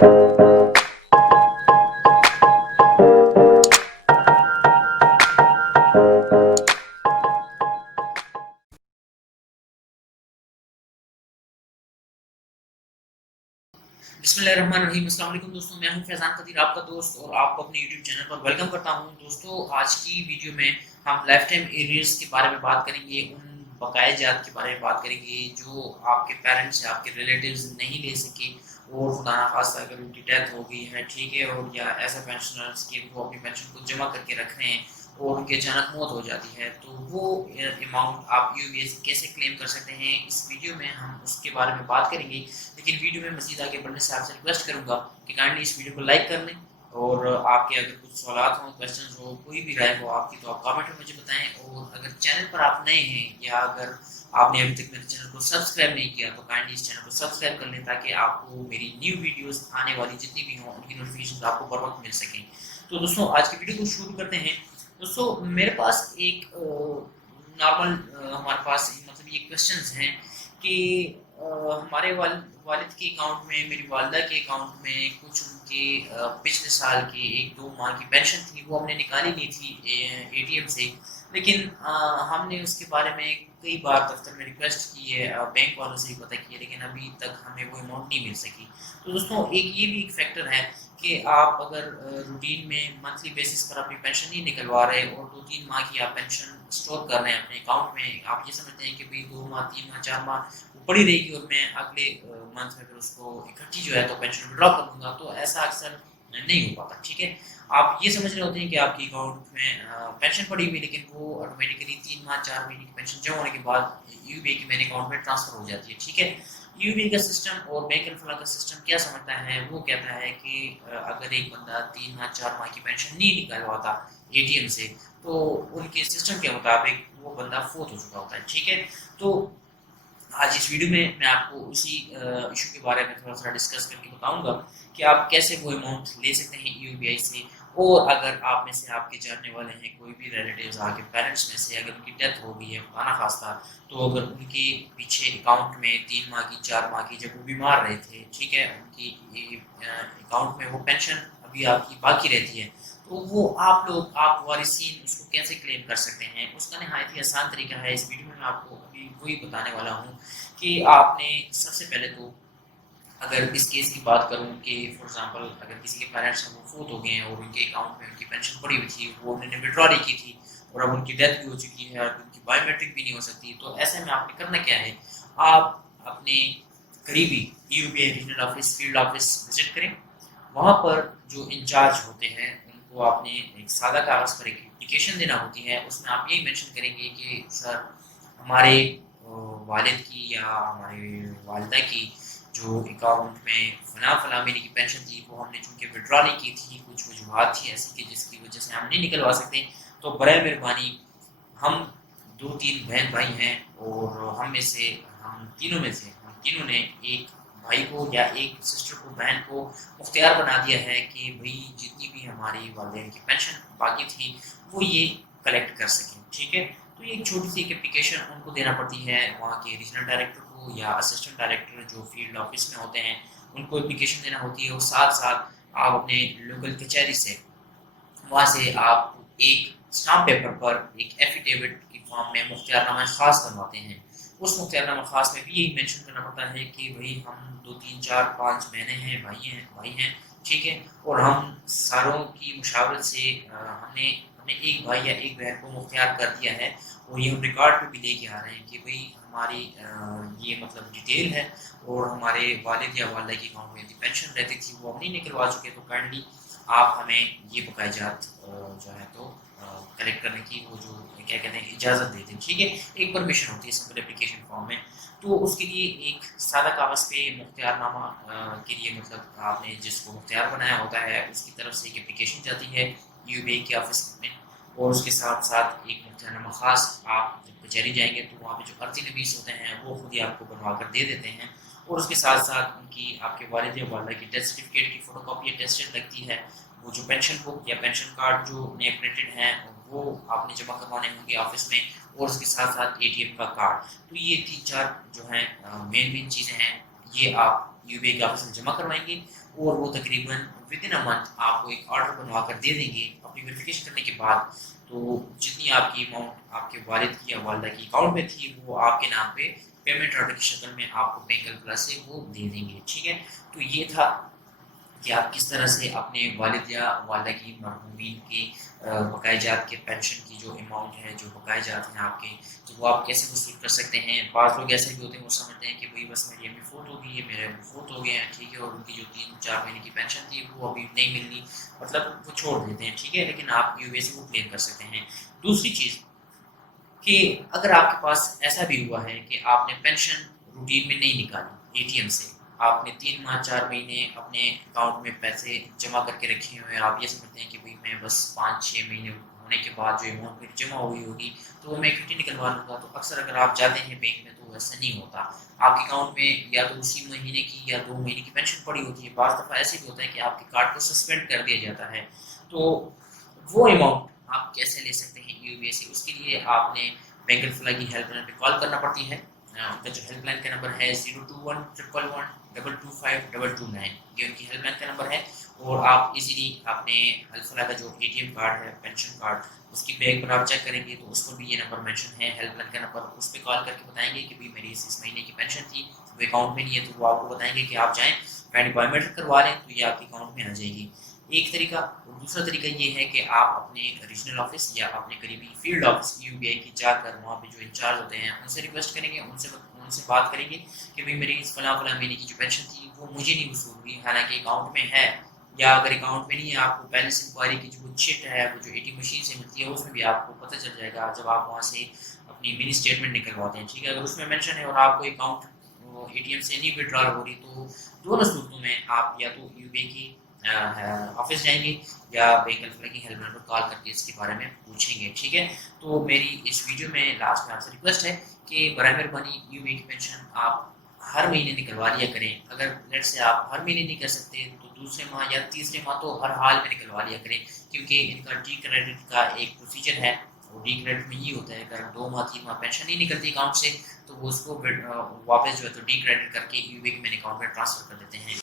बिस्मिल्लाहिर्रहमानिर्रहीम। अस्सलाम वालेकुम दोस्तों, मैं हूं फैज़ान कदीर, आपका दोस्त, और आपको अपने यूट्यूब चैनल पर वेलकम करता हूं। दोस्तों, आज की वीडियो में हम लाइफ टाइम एरियर्स के बारे में बात करेंगे, उन बकाया जात के बारे में बात करेंगे जो आपके पेरेंट्स या आपके रिलेटिव्स नहीं ले सके, और खुदा ना खास्ता अगर उनकी डेथ हो गई है, ठीक है, और या ऐसा पेंशनर्स कि वो अपनी पेंशन को जमा करके रख रहे हैं और उनकी अचानक मौत हो जाती है, तो वो अमाउंट आप यूबीएस कैसे क्लेम कर सकते हैं, इस वीडियो में हम उसके बारे में बात करेंगे। लेकिन वीडियो में मज़ीद आगे बढ़ने से आपसे रिक्वेस्ट करूंगा कि काइंडली इस वीडियो को लाइक कर लें, और आपके अगर कुछ सवाल हो, क्वेश्चन हो, कोई भी राय हो आपकी, तो आप कमेंट में मुझे बताएं। और अगर चैनल पर आप नए हैं या अगर आपने अभी तक मेरे चैनल को सब्सक्राइब नहीं किया, तो काइंडली इस चैनल को सब्सक्राइब कर लें ताकि आपको मेरी न्यू वीडियोस आने वाली जितनी भी हों उनकी नोटिफिकेशन आपको बर वक्त मिल सकें। तो दोस्तों, आज की वीडियो को शुरू करते हैं। दोस्तों, मेरे पास एक नॉर्मल हमारे पास मतलब ये क्वेश्चंस हैं कि हमारे वालिद के अकाउंट में, मेरी वालदा के अकाउंट में कुछ उनके पिछले साल की 1-2 माह की पेंशन थी, वो हमने निकाली नहीं थी एटीएम से। लेकिन हमने उसके बारे में कई बार दफ्तर में रिक्वेस्ट की है, बैंक वालों से भी पता की है, लेकिन अभी तक हमें वो अमाउंट नहीं मिल सकी। तो दोस्तों, एक ये भी एक फैक्टर है कि आप अगर रूटीन में मंथली बेसिस पर अपनी पेंशन नहीं निकलवा रहे और 2-3 माह की आप पेंशन स्टोर कर रहे हैं अपने अकाउंट में, आप ये समझते हैं कि भाई 2 माह, 3 माह, 4 माह वो पड़ी रहेगी और मैं अगले मंथ में फिर उसको इकट्ठी जो है तो पेंशन विड्रॉ कर दूंगा, तो ऐसा अक्सर नहीं हो पाता। ठीक है, आप ये समझ रहे होते हैं कि आपकी अकाउंट में पेंशन पड़ी हुई, लेकिन वो ऑटोमेटिकली 3 माह, 4 महीने की पेंशन जमा होने के बाद यूबीए के मेरे अकाउंट में ट्रांसफर हो जाती है। ठीक है, यूबी का सिस्टम और बैंक इन्फ्ला का सिस्टम क्या समझता है, वो कहता है कि अगर एक बंदा 3 माह, 4 माह की पेंशन नहीं निकलवाता एटीएम से, तो उनके सिस्टम के मुताबिक वो बंदा फोत हो चुका होता है। ठीक है, तो आज इस वीडियो में मैं आपको उसी इशू के बारे में थोड़ा सा डिस्कस करके बताऊंगा कि आप कैसे वो अमाउंट ले सकते हैं यूबीआई से। और अगर आप में से आपके जानने वाले हैं कोई भी रिलेटिव्स, आपके पेरेंट्स में से अगर उनकी डेथ हो गई है खाना खास्ता, तो अगर उनके पीछे अकाउंट में 3 माह की, 4 माह की, जब वो बीमार रहे थे, ठीक है, उनकी अकाउंट में वो पेंशन अभी आपकी बाकी रहती है, तो वो आप लोग, आप वारिसीन उसको कैसे क्लेम कर सकते हैं, उसका नहायत ही आसान तरीका है। इस वीडियो में मैं आपको अभी वही बताने वाला हूँ कि आपने सबसे पहले तो, अगर इस केस की बात करूं कि फॉर एग्जांपल अगर किसी के पेरेंट्स हैं वो फौत हो गए हैं और उनके अकाउंट में उनकी पेंशन पड़ी हुई थी, वो उन्होंने विड्रॉ नहीं की थी, और अब उनकी डेथ भी हो चुकी है और उनकी बायोमेट्रिक भी नहीं हो सकती, तो ऐसे में आपने करना क्या है, आप अपने करीबी UBI regional office, field office visit करें। वहाँ पर जो इंचार्ज होते हैं उनको आपने एक सादा कागज़ पर एक एप्लीकेशन देना होती है, उसमें आप यही मेंशन करेंगे कि सर, हमारे वालिद की या हमारे वालदा की जो अकाउंट में फला फला महीने की पेंशन थी, वो हमने चूंकि विड्रॉ नहीं की थी, कुछ वजूहत थी ऐसी कि जिसकी वजह से हम नहीं निकलवा सकते, तो बराए मेहरबानी हम 2-3 बहन भाई हैं, और हम तीनों ने एक भाई को या एक सिस्टर को, बहन को मुख्तियार बना दिया है कि भाई जितनी भी हमारी वालिदैन की पेंशन बाकी थी वो ये कलेक्ट कर सकें। ठीक है, तो ये एक छोटी सी एक एप्लीकेशन उनको देना पड़ती है, वहाँ के रीजनल डायरेक्टर को या असिस्टेंट डायरेक्टर जो फील्ड ऑफिस में होते हैं उनको एप्लीकेशन देना होती है, और साथ साथ आप अपने लोकल कचहरी से, वहाँ से आप एक स्टाम्प पेपर पर एक एफिडेविट की फॉर्म में मुख्तियारनामा खास बनवाते हैं। उस मुख्तियारनामा खास में भी यही मेंशन करना पड़ता है कि भाई हम 2-3-4-5 बहनें हैं, भाई हैं, ठीक है, और हम सारों की मुशावरत से हमने हमने एक भाई या एक बहन को मुख्तियार कर दिया है, और ये हम रिकॉर्ड पे भी लेके आ रहे हैं कि भाई हमारी ये मतलब डिटेल है, और हमारे वालिद या वालिदा की अकाउंट में पेंशन रहती थी वो हम नहीं निकलवा चुके, तो काइंडली आप हमें ये बकायजात जो है तो कलेक्ट करने की वो जो क्या कहते हैं इजाज़त देते हैं। ठीक है, एक परमिशन होती है सिंपल एप्लीकेशन फॉर्म में। तो उसके लिए एक सादा कागज़ पे मुख्तियारनामा के लिए, मतलब आपने जिसको मुख्तियार बनाया होता है उसकी तरफ से एक एप्लीकेशन जाती है यूबीआई के ऑफिस में, और उसके साथ साथ एक मुख्तियारनामा ख़ास, आप जब कचहरी जाएंगे तो वहाँ पे जो अर्जी नवीस होते हैं वो खुद ही आपको बनवा कर दे देते हैं, और उसके साथ साथ उनकी, आपके वालिद या वालिदा की डेथ सर्टिफिकेट की फ़ोटोकॉपी अटेस्टेड लगती है, वो जो पेंशन बुक या पेंशन कार्ड जो नए प्रिंटेड हैं वो आपने जमा करवाने होंगे ऑफिस में, और उसके साथ साथ एटीएम का कार्ड। तो ये 3-4 जो हैं मेन चीज़ें हैं, یہ آپ یو بی آئی کے آفس میں جمع کروائیں گے اور وہ تقریباً ود ان اے منتھ آپ کو ایک آرڈر بنوا کر دے دیں گے اپنی ویریفیکیشن کرنے کے بعد. تو جتنی آپ کی اماؤنٹ آپ کے والد کی یا والدہ کی اکاؤنٹ میں تھی وہ آپ کے نام پہ پیمنٹ آرڈر کی شکل میں آپ کو بینک پلس سے وہ دے دیں گے. ٹھیک ہے، تو یہ تھا کہ آپ کس طرح سے اپنے والد یا والدہ کی مرحومین کے بقایا جات کے پینشن کی جو اماؤنٹ ہے، جو بقایا جات ہیں آپ کے، تو وہ آپ کیسے وصول کر سکتے ہیں. بعض لوگ ایسے بھی ہوتے ہیں وہ سمجھتے ہیں کہ بھائی بس میری امی فوت ہو گئی ہے، میرے ابو فوت ہو گئے ہیں، ٹھیک ہے، اور ان کی جو 3-4 مہینے کی پینشن تھی وہ ابھی نہیں ملنی، مطلب وہ چھوڑ دیتے ہیں. ٹھیک ہے، لیکن آپ یو بی سے وہ کلیم کر سکتے ہیں. دوسری چیز کہ اگر آپ کے پاس ایسا بھی ہوا ہے کہ آپ نے پینشن روٹین میں نہیں نکالی اے ٹی ایم سے، آپ نے 3 ماہ 4 مہینے اپنے اکاؤنٹ میں پیسے جمع کر کے رکھے ہوئے ہیں، آپ یہ سمجھتے ہیں کہ بھائی میں بس 5-6 مہینے ہونے کے بعد جو اماؤنٹ میری جمع ہوئی ہوگی تو وہ میں اکٹھی نکلوا لوں گا. تو اکثر اگر آپ جاتے ہیں بینک میں تو ایسا نہیں ہوتا. آپ کے اکاؤنٹ میں یا تو اسی مہینے کی یا 2 مہینے کی پینشن پڑی ہوتی ہے. بعض دفعہ ایسے بھی ہوتا ہے کہ آپ کے کارڈ کو سسپینڈ کر دیا جاتا ہے. تو وہ اماؤنٹ آپ کیسے لے سکتے ہیں یو بی آئی سے؟ اس کے لیے آپ نے بینک الفلاح کی ہیلپ لائن پہ کال کرنا پڑتی ہے. ان کا جو ہیلپ لائن کا نمبر ہے 02111125229، یہ ان کی ہیلپ لائن کا نمبر ہے. اور آپ ایزیلی اپنے الفلاح کا جو اے ٹی ایم کارڈ ہے، پینشن کارڈ، اس کی بیگ پر آپ چیک کریں گے تو اس پر بھی یہ نمبر مینشن ہے، ہیلپ لائن کا نمبر. اس پہ کال کر کے بتائیں گے کہ میری اس مہینے کی پینشن تھی، وہ اکاؤنٹ میں نہیں ہے، تو وہ آپ کو بتائیں گے کہ آپ جائیں پینڈ بایومیٹرک کروا لیں تو یہ آپ کے اکاؤنٹ میں آ جائے گی. ایک طریقہ. اور دوسرا طریقہ یہ ہے کہ آپ اپنے ریجنل آفس یا اپنے قریبی فیلڈ آفس یو بی آئی کی جا کر وہاں پہ جو انچارج ہوتے ہیں ان سے ریکویسٹ کریں گے، ان سے بات کریں گے کہ بھائی میری اس فلاں مہینے کی جو پینشن تھی وہ مجھے نہیں وصول ہوئی، حالانکہ اکاؤنٹ میں ہے. یا اگر اکاؤنٹ میں نہیں ہے، آپ کو بیلنس انکوائری کی جو چٹ ہے، وہ جو اے ٹی مشین سے ملتی ہے، اس میں بھی آپ کو پتہ چل جائے گا جب آپ وہاں سے اپنی منی اسٹیٹمنٹ نکلواتے ہیں. ٹھیک ہے، اگر اس میں مینشن ہے اور آپ کو اکاؤنٹ اے ٹی ایم سے نہیں وڈرال ہو رہی تو دونوں صورتوں میں آپ یا تو یو بی آئی کی آفس جائیں گے یا بینک الفلاح کی ہیلپ لائن پر کال کر کے اس کے بارے میں پوچھیں گے. ٹھیک ہے، تو میری اس ویڈیو میں لاسٹ میں آپ سے ریکویسٹ ہے کہ برائے مہربانی یو بی آئی کی پینشن آپ ہر مہینے نکلوا لیا کریں. اگر لیٹ سے آپ ہر مہینے نہیں کر سکتے تو دوسرے ماہ یا تیسرے ماہ تو ہر حال میں نکلوا لیا کریں، کیونکہ ان کا ڈی کریڈٹ کا ایک پروسیجر ہے. اور ڈی کریڈٹ میں یہ ہوتا ہے اگر 2 ماہ 3 ماہ پینشن نہیں نکلتی اکاؤنٹ سے تو وہ اس کو واپس جو ہے تو ڈی کریڈٹ کر کے یو بی آئی کے مین اکاؤنٹ میں ٹرانسفر کر دیتے ہیں.